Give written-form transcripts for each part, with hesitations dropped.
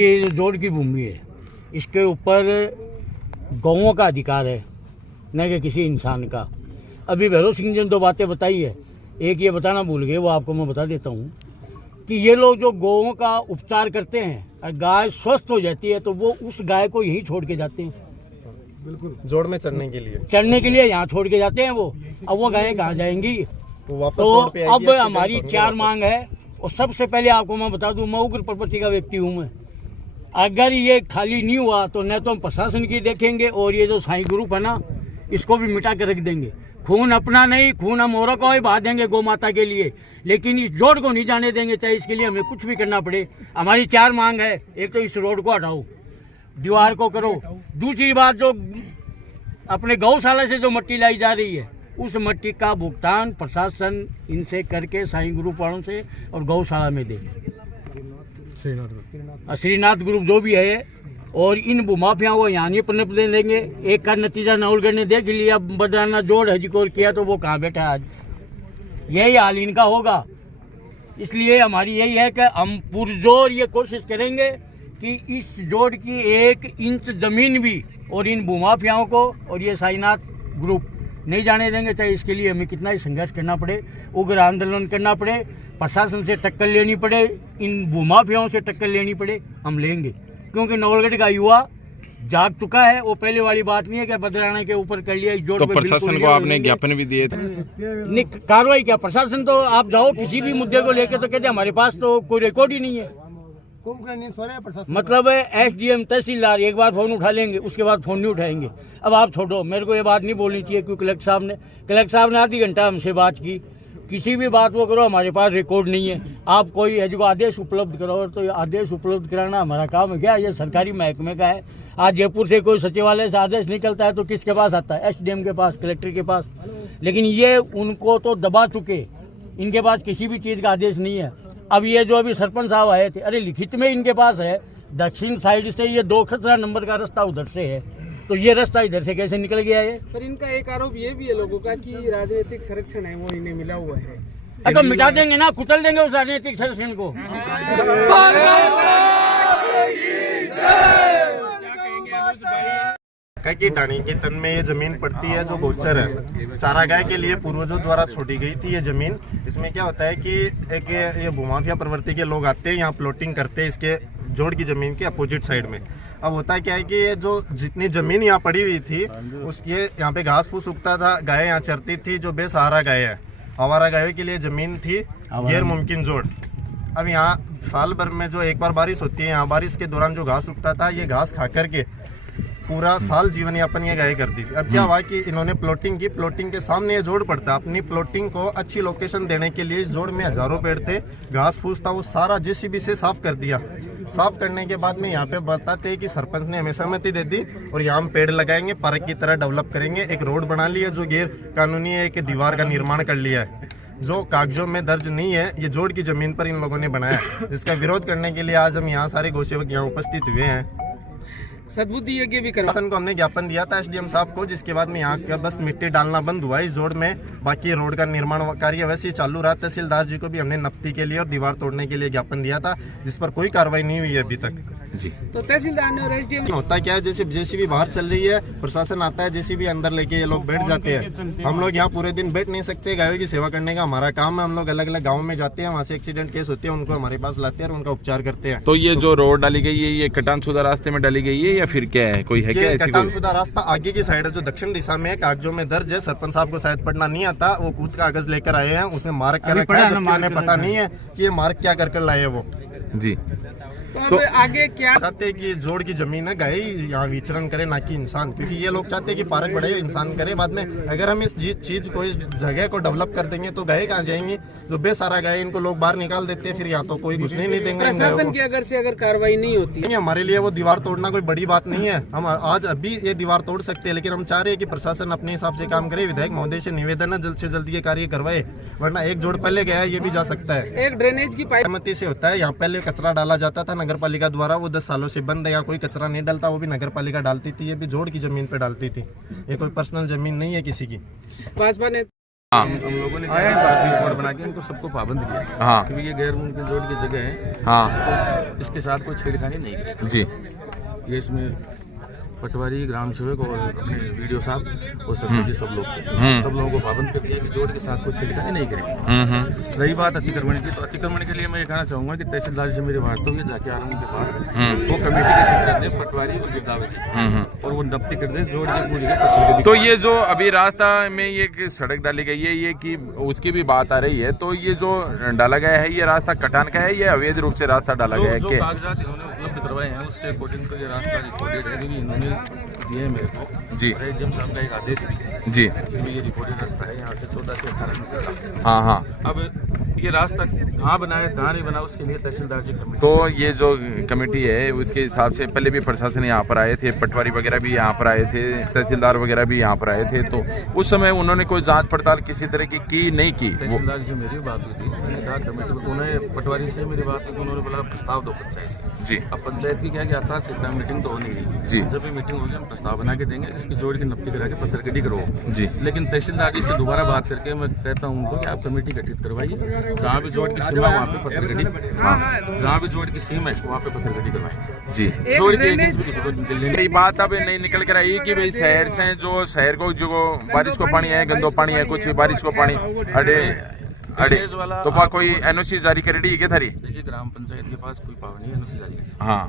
ये जो जोड़ की भूमि है इसके ऊपर गौओं का अधिकार है, न कि किसी इंसान का। अभी भैरव सिंह जी ने दो बातें बताई है, एक ये बताना भूल गए, वो आपको मैं बता देता हूँ कि ये लोग जो गौओं का उपचार करते हैं और गाय स्वस्थ हो जाती है तो वो उस गाय को यहीं छोड़ के जाते हैं, बिल्कुल जोड़ में चढ़ने के लिए यहाँ छोड़ के जाते हैं वो। अब वो गायें कहाँ जाएंगी? तो अब हमारी चार मांग है। और सबसे पहले आपको मैं बता दूं, मैं उग्र प्रवृत्ति का व्यक्ति हूँ मैं। अगर ये खाली नहीं हुआ तो न तो हम प्रशासन की देखेंगे और ये जो साईं ग्रुप है ना इसको भी मिटा के रख देंगे। खून अपना नहीं, खून हम औरों को ही बहा देंगे गौ माता के लिए, लेकिन इस जोड़ को नहीं जाने देंगे, चाहे इसके लिए हमें कुछ भी करना पड़े। हमारी चार मांग है, एक तो इस रोड को हटाओ, दीवार को करो। दूसरी बात, जो अपने गौशाला से जो मट्टी लाई जा रही है उस मट्टी का भुगतान प्रशासन इनसे करके साईं ग्रुप वालों से और गौशाला में दे, श्रीनाथ ग्रुप जो भी है। और इन भूमाफिया वो यहाँ नहीं पनप देंगे। एक का नतीजा नवलगढ़ ने देख लिया, बदराना जोड़ हजकोर किया तो वो कहाँ बैठा है आज, यही हाल इनका होगा। इसलिए हमारी यही है कि हम पुरजोर ये कोशिश करेंगे कि इस जोड़ की 1 इंच जमीन भी और इन भूमाफियाओं को और ये साईनाथ ग्रुप नहीं जाने देंगे, चाहे इसके लिए हमें कितना ही संघर्ष करना पड़े, उग्र आंदोलन करना पड़े, प्रशासन से टक्कर लेनी पड़े, इन भूमाफियाओं से टक्कर लेनी पड़े, हम लेंगे। क्योंकि नवलगढ़ का युवा जाग चुका है। वो पहले वाली बात नहीं है कि बदराना के ऊपर कर लिया। तो प्रशासन को आपने ज्ञापन भी दिए थे? नहीं, कार्रवाई क्या? प्रशासन तो आप जाओ किसी भी मुद्दे को लेकर तो कहते हमारे पास तो कोई रिकॉर्ड ही नहीं है। मतलब SDM तहसीलदार एक बार फोन उठा लेंगे, उसके बाद फोन नहीं उठाएंगे। अब आप छोड़ो, मेरे को ये बात नहीं बोलनी चाहिए क्योंकि कलेक्टर साहब ने आधी घंटा हमसे बात की। किसी भी बात वो करो, हमारे पास रिकॉर्ड नहीं है। आप कोई है जो आदेश उपलब्ध करो, तो ये आदेश उपलब्ध कराना हमारा काम है क्या? ये सरकारी महकमे का है। आज जयपुर से कोई सचिवालय से आदेश नहीं चलता है तो किसके पास आता है? SDM के पास, कलेक्टर के पास। लेकिन ये उनको तो दबा चुके, इनके पास किसी भी चीज़ का आदेश नहीं है। अब ये जो अभी सरपंच साहब आए थे, अरे लिखित में इनके पास है, दक्षिण साइड से ये 2 खतरा नंबर का रास्ता उधर से है, तो ये रास्ता इधर से कैसे निकल गया है? पर इनका एक आरोप ये भी है लोगों का कि राजनीतिक संरक्षण है वो इन्हें मिला हुआ है। तो मिटा देंगे ना, कुचल देंगे उस राजनीतिक संरक्षण को। की ढाणी के तन में ये जमीन पड़ती है जो गोचर है, चारागाह के लिए पूर्वजों द्वारा छोड़ी गई थी ये जमीन। इसमें क्या होता है कि एक ये भूमाफिया प्रवृत्ति के लोग आते हैं, यहाँ प्लॉटिंग करते हैं इसके जोड़ की जमीन के अपोजिट साइड में। अब होता क्या है कि ये जो जितनी जमीन यहाँ पड़ी हुई थी उसके यहाँ पे घास फूस उगता था, गाय यहाँ चरती थी, जो बेसहारा गाय है, आवारा गायों के लिए जमीन थी गैर मुमकिन जोड़। अब यहाँ साल भर में जो एक बार बारिश होती है, यहाँ बारिश के दौरान जो घास उगता था ये घास खा करके पूरा साल जीवन यापन ये गाय करती थी। अब क्या हुआ कि इन्होंने प्लॉटिंग की, प्लॉटिंग के सामने ये जोड़ पड़ता। अपनी प्लॉटिंग को अच्छी लोकेशन देने के लिए इस जोड़ में हजारों पेड़ थे, घास फूस था, वो सारा JCB से साफ कर दिया। साफ करने के बाद में यहाँ पे बताते हैं कि सरपंच ने हमें सहमति दे दी और यहाँ हम पेड़ लगाएंगे, पार्क की तरह डेवलप करेंगे। एक रोड बना ली है जो गैर कानूनी है, एक दीवार का निर्माण कर लिया है जो कागजों में दर्ज नहीं है, ये जोड़ की जमीन पर इन लोगों ने बनाया, जिसका विरोध करने के लिए आज हम यहाँ सारे गौसेवक यहाँ उपस्थित हुए हैं। सद्बुद्धि यज्ञ भी करवा को हमने ज्ञापन दिया था SDM साहब को, जिसके बाद में यहाँ का बस मिट्टी डालना बंद हुआ इस जोड़ में। बाकी रोड का निर्माण कार्य वैसे ही चालू रहा। तहसीलदार जी को भी हमने नपती के लिए और दीवार तोड़ने के लिए ज्ञापन दिया था, जिस पर कोई कार्रवाई नहीं हुई है अभी तक जी। तो तहसीलदार ने और SDM होता क्या है, जैसे JCB बाहर चल रही है, प्रशासन आता है, JCB अंदर लेके ये लोग बैठ जाते हैं। हम लोग यहाँ पूरे दिन बैठ नहीं सकते, गायों की सेवा करने का हमारा काम है। हम लोग अलग अलग गाँव में जाते हैं, वहाँ से एक्सीडेंट केस होते हैं, उनको हमारे पास लाते हैं और उनका उपचार करते हैं। तो ये जो रोड डाली गई है ये कटानसुदा रास्ते में डाली गई है या फिर क्या है, कोई है क्या ऐसी? कटानसुदा रास्ता आगे की साइड है जो दक्षिण दिशा में है, कागजों में दर्ज है। सरपंच साहब को शायद पढ़ना नहीं आता, वो खुद कागज लेकर आए हैं, उसमें मार्क कर रखा है, जबकि उन्हें पता नहीं है कि ये मार्क क्या कर लाए हैं वो जी। तो आगे क्या चाहते हैं कि जोड़ की जमीन है, गाय यहाँ विचरण करे ना कि इंसान, क्योंकि ये लोग चाहते हैं कि पार्क बढ़े, इंसान करे बाद में। अगर हम इस चीज को, इस जगह को डेवलप कर देंगे तो गाय कहाँ जाएंगी? जो बेसहारा गाय इनको लोग बाहर निकाल देते हैं, फिर या तो कोई घुसने नहीं देंगे। प्रशासन की अगर कार्रवाई नहीं होती है, हमारे लिए वो दीवार तोड़ना कोई बड़ी बात नहीं है। हम आज अभी ये दीवार तोड़ सकते हैं, लेकिन हम चाह रहे हैं कि प्रशासन अपने हिसाब से काम करे। विधायक महोदय से निवेदन है जल्द से जल्द ये कार्य करवाए, वरना एक जोड़ पहले गया है ये भी जा सकता है। एक ड्रेनेज की पाइप सहमति से होता है। यहाँ पहले कचरा डाला जाता था नगर पालिका द्वारा, वो 10 सालों से बंद है, या कोई कचरा नहीं डालता, वो भी नगर पालिका डालती थी, ये भी जोड़ की जमीन पे डालती थी। ये कोई पर्सनल जमीन नहीं है किसी की। भाजपा ने हाँ हम लोगों ने रिकॉर्ड बना के इनको सबको पाबंद किया हाँ क्योंकि ये गैर मुमकिन जोड़ की जगह है। हाँ इसके साथ कोई छेड़खानी नहीं करें। जी ये इसमें पटवारी, ग्राम सेवक और अपने वीडियो साहब और सरपंच सब लोग थे। सब लोगों को पाबंद कर दिया कि जोड़ के साथ कोई छेड़खानी नहीं करेंगे। रही बात अतिक्रमण की, तो अतिक्रमण के लिए मैं ये कहना चाहूंगा कि तहसीलदार से मेरी बात हुई, जाके आ रहा हूँ उनके पास, वो कमेटी गठित कर दे पटवारी और गिरदावरी और वो नब्ती कर दे जोड़ के पूरी के। तो ये जो अभी रास्ता में ये सड़क डाली गई है, ये कि उसकी भी बात आ रही है, तो ये जो डाला गया है ये रास्ता कटान का है या अवैध रूप से रास्ता डाला गया है? जो कागजात इन्होंने उपलब्ध करवाए हैं उसके अकॉर्डिंग तो ये रास्ता रिकॉर्डेड है, क्योंकि इन्होंने दिए है मेरे को जी। एसडीएम साहब का एक आदेश भी है जी कि ये रिकॉर्डेड रास्ता है यहाँ से 14 से 18 मीटर का। हाँ हाँ। अब ये रास्ता कहाँ बना है कहाँ नहीं बना उसके लिए तहसीलदार जी कमेटी। तो ये जो कमेटी है उसके हिसाब से पहले भी प्रशासन यहाँ पर आए थे, पटवारी वगैरह भी यहाँ पर आए थे, तहसीलदार वगैरह भी यहाँ पर आए थे, तो उस समय उन्होंने कोई जांच पड़ताल किसी तरह की नहीं की? तहसीलदार से मेरी बात हुई थी, मैंने कहा कमेटी को, उन्हें पटवारी से मेरी बात हुई, उन्होंने बोला प्रस्ताव दो पंचायत से। जी। अब पंचायत की क्या है कि आचार संहिता मीटिंग तो हो नहीं रही जी। जब भी मीटिंग होगी हम प्रस्ताव बना के देंगे, इसकी जोड़ की नब्ती करा के पत्थरगड्डी करो जी। लेकिन तहसीलदार जी से दोबारा बात करके मैं कहता हूँ उनको कि आप कमेटी गठित करवाइए, जहाँ भी जोड़ की सीमा वहाँ पे पत्थरगड्डी, जहाँ भी जोड़ की सीमा है वहाँ पे पत्थरगड्डी करवाएं जी। जोड़ की एक इंच भी किसी को निकलने ये बात अब नहीं निकल कर आई कि भाई शहर से जो शहर को जो बारिश को पानी है, गंदो पानी है, कुछ बारिश को पानी अड़े तो कोई एनओसी जारी कर दी क्या थारी? देखिए ग्राम पंचायत के पास कोई पावर नहीं है एनओसी जारी करने। हाँ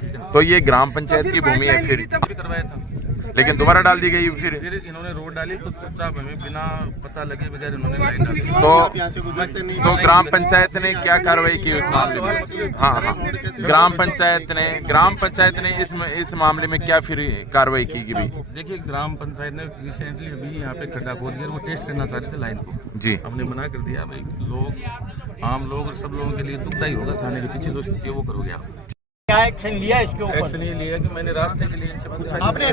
ठीक है, तो ये ग्राम पंचायत की भूमि है फिर भी करवाया था लेकिन दोबारा डाल दी गई फिर इन्होंने रोड डाली तो चुपचाप हमें बिना पता लगे बगैर इन्होंने लाइन डाली। तो ग्राम पंचायत ने क्या कार्रवाई की उस मामले में? हाँ हाँ, ग्राम पंचायत ने इस मामले में क्या फिर कार्रवाई की भाई? देखिए ग्राम पंचायत ने रिसेंटली अभी यहाँ पे खड्डा खोद दिया, वो टेस्ट करना चाह रहे थे लाइन को जी। हमने मना कर दिया, भाई लोग आम लोग और सब लोगों के लिए दुखदायी होगा, थाने के पीछे जो स्थिति है वो करोगे आप। क्या एक्शन लिया इसके ऊपर? एक्शन ये लिया कि मैंने रास्ते के लिए इनसे पूछा। आपने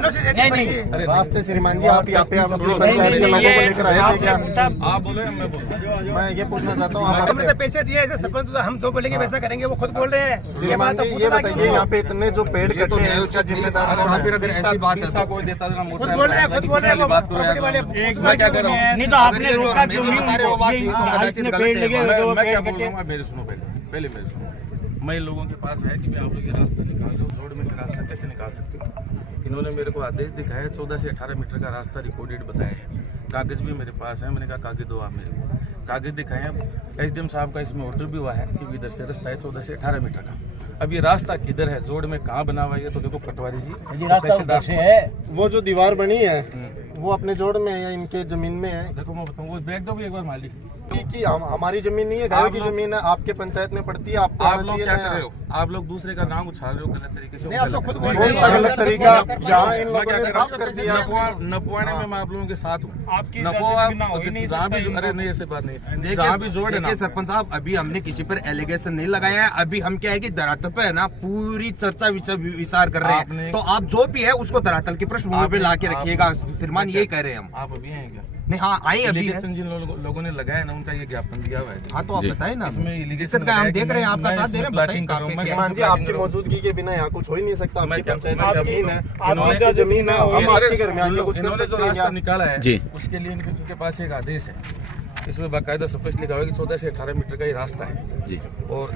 नहीं अरे रास्ते श्रीमान जी आप यहाँ पे आप अपनी पंचायत के लोगों को लेकर आए थे क्या? आप बोले मैं बोलूँ? मैं ये पूछना चाहता हूँ आप हमने तो पैसे दिए ऐसे सरपंच, हम जो बोलेंगे वैसा करेंगे, वो खुद बोल रहे हैं। श्रीमान जी ये बताइए यहाँ पे इतने जो पेड़ कटे हैं उसका जिम्मेदार कौन है? अगर ऐसी बात है तो कोई देता ना खुद बोल रहे हैं, खुद बोल रहे हैं, बात करो property वाले। मैं क्या कर रहा हूँ? नहीं तो आपने रोका क्यों नहीं उनको? ये इतने पेड़ लगे हुए थे, वो मैं क्या पेड़ बोल रहा हूँ? मेरे सुनो पहले मेरे सुनो। मैं इन लोगों के पास है कि मैं आप लोग ये रास्ता निकाल सकूँ, जोड़ में से रास्ता कैसे निकाल सकते हो? इन्होंने मेरे को आदेश दिखाया, 14 से 18 मीटर का रास्ता रिकॉर्डेड बताया है, कागज भी मेरे पास है। मैंने कहा कागज दो आप मेरे को, कागज दिखाए हैं। एसडीएम साहब का इसमें ऑर्डर भी हुआ है कि इधर से रास्ता है 14 से 18 मीटर का। अब ये रास्ता किधर है, जोड़ में कहाँ बना हुआ है, तो देखो पटवारी जी रास्ता से है। वो जो दीवार बनी है वो अपने जोड़ में है या इनके जमीन में है? देखो मैं बताऊँ, वो बैग दो भी एक बार मालिक कि हमारी जमीन नहीं है, गाँव की जमीन है, आपके पंचायत में पड़ती है, आपको आप आना लोग चाहिए क्या ना। कर रहे हो? आप लोग दूसरे का नाम उछाल रहे हो गलत तरीके से। आप तो खुद बोल कौन सा गलत तरीका जहाँ इन लोगों ने साफ कर दिया? नपवाने में मैं आप लोगों के साथ हूँ। जहाँ भी अरे नहीं ऐसे बात नहीं, जहाँ भी जोड़ है ना। देखिए सरपंच साहब, अभी हमने किसी पर एलिगेशन नहीं लगाया है, अभी हम क्या है कि धरातल पे है ना पूरी चर्चा विचार कर रहे हैं, तो आप जो भी है उसको धरातल की पृष्ठभूमि पे ला के रखिएगा। श्रीमान यही कह रहे हैं हम। आप अभी हैं क्या? नहीं हाँ आए अभी है। इलीगेशन जिन लोगों ने लगाया ना उनका ये ज्ञापन दिया हुआ है। हाँ तो आप बताए ना, इसमें इलीगेशन दिक्कत का हम देख रहे हैं, आपका साथ दे रहे हैं, बताइए कहाँ पे क्या है। श्रीमान जी आपकी मौजूदगी के बिना यहाँ कुछ हो ही नहीं सकता। आपकी क्या- पंचायत की जमीन है, इन्होंने- आपकी जमीन है, हम आपके घर में आके कुछ कर इन्होंने जो सकते हैं रास्ता क्या? निकाला है उसके लिए इनके पास एक आदेश है, इसमें बाकायदा स्पष्ट लिखा हुआ है कि 14 से 18 मीटर का ये रास्ता है जी। और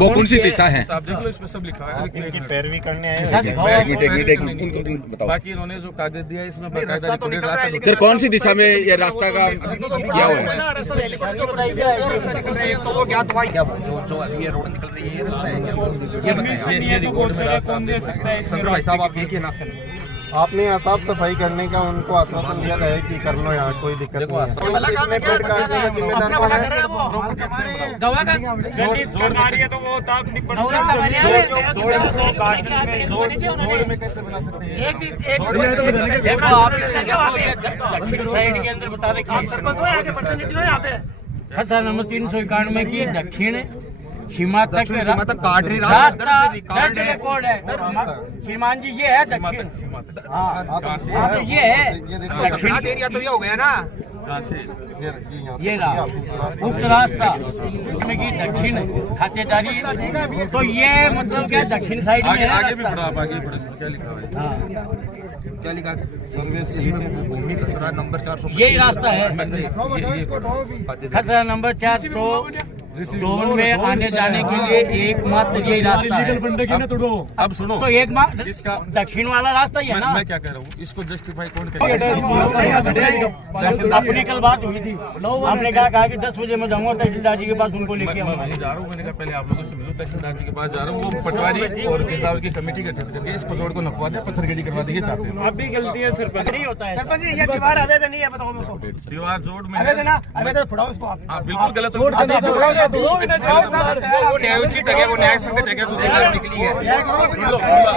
वो कौन सी दिशा है आप देख लो, इसमें सब लिखा है। इनकी पैरवी करने आए दिशा हैं। दिखाओ। बाकी इन्होंने जो कागज दिया है इसमें बाकायदा recorded रास्ता सर कौन सी दिशा में ये रास्ता का किया हुआ है? एक तो वो ज्ञात हुआ क्या जो अभी ये रोड निकल रही है, ये रास्ता है क्या? ये बताइए ये रिकॉर्ड में रास्ता आप देख सकते हैं। संग्रह भाई साहब, आप देखिए ना। आपने यहाँ साफ सफाई करने का उनको आश्वासन दिया था कि कर लो, यहाँ कोई दिक्कत नहीं है। कितने पेड़ काटने का जिम्मेदार कौन है? जोड़ में कैसे बना सकते हैं? देखो आपने दक्षिण साइड के अंदर बता रखी खता नंबर 391 की दक्षिण सीमा तक काट रही रास्ता रिकॉर्ड है। श्रीमान जी ये है दक्षिण। हाँ तो ये है ये देखो दक्षिण एरिया तो ये हो गया ना। कहाँ से ये रहा मुक्त रास्ता इसमें की दक्षिण खातेदारी, तो ये मतलब क्या दक्षिण साइड में आगे है आगे भी रास्ता। बढ़ो आप, आगे बढ़ो, इसमें क्या लिखा हुआ है? हाँ, क्या लिखा है? इसमें भूमि खसरा नंबर 400 यही रास्ता है। खतरा नंबर 454 में आने जाने के लिए एकमात्र यही रास्ता है। अब सुनो, तो एकमात्र इसका दक्षिण वाला रास्ता ही है ना। मैं क्या कह रहा हूँ, इसको जस्टिफाई कौन करेगा? अपनी कल बात हुई थी, आपने कहा कि 10 बजे मैं जाऊंगा तहसीलदार जी के पास, उनको लेके मैं आऊंगा। वहीं जा रहा हूँ, मैंने कहा पहले आप लोगों से मिलूं, तहसीलदार जी के पास जा रहा हूँ, वो पटवारी और गिरदावरी की कमेटी गठित करके इसको रोड को नपवा दे, पत्थरगेड़ी करवा देंगे चाहते हैं। अब भी गलती है सिर्फ नहीं होता है। सरपंच जी ये दीवार अवैध नहीं है, बताओ मेरे को। दीवार जोड़ में अवैध है। है ना, अवैध है, फुड़ाओ इसको आप। आप बिल्कुल गलत वो न्यायोचित है, वो न्याय संगत है, जो दीवार निकली है। सुन लो, सुन लो।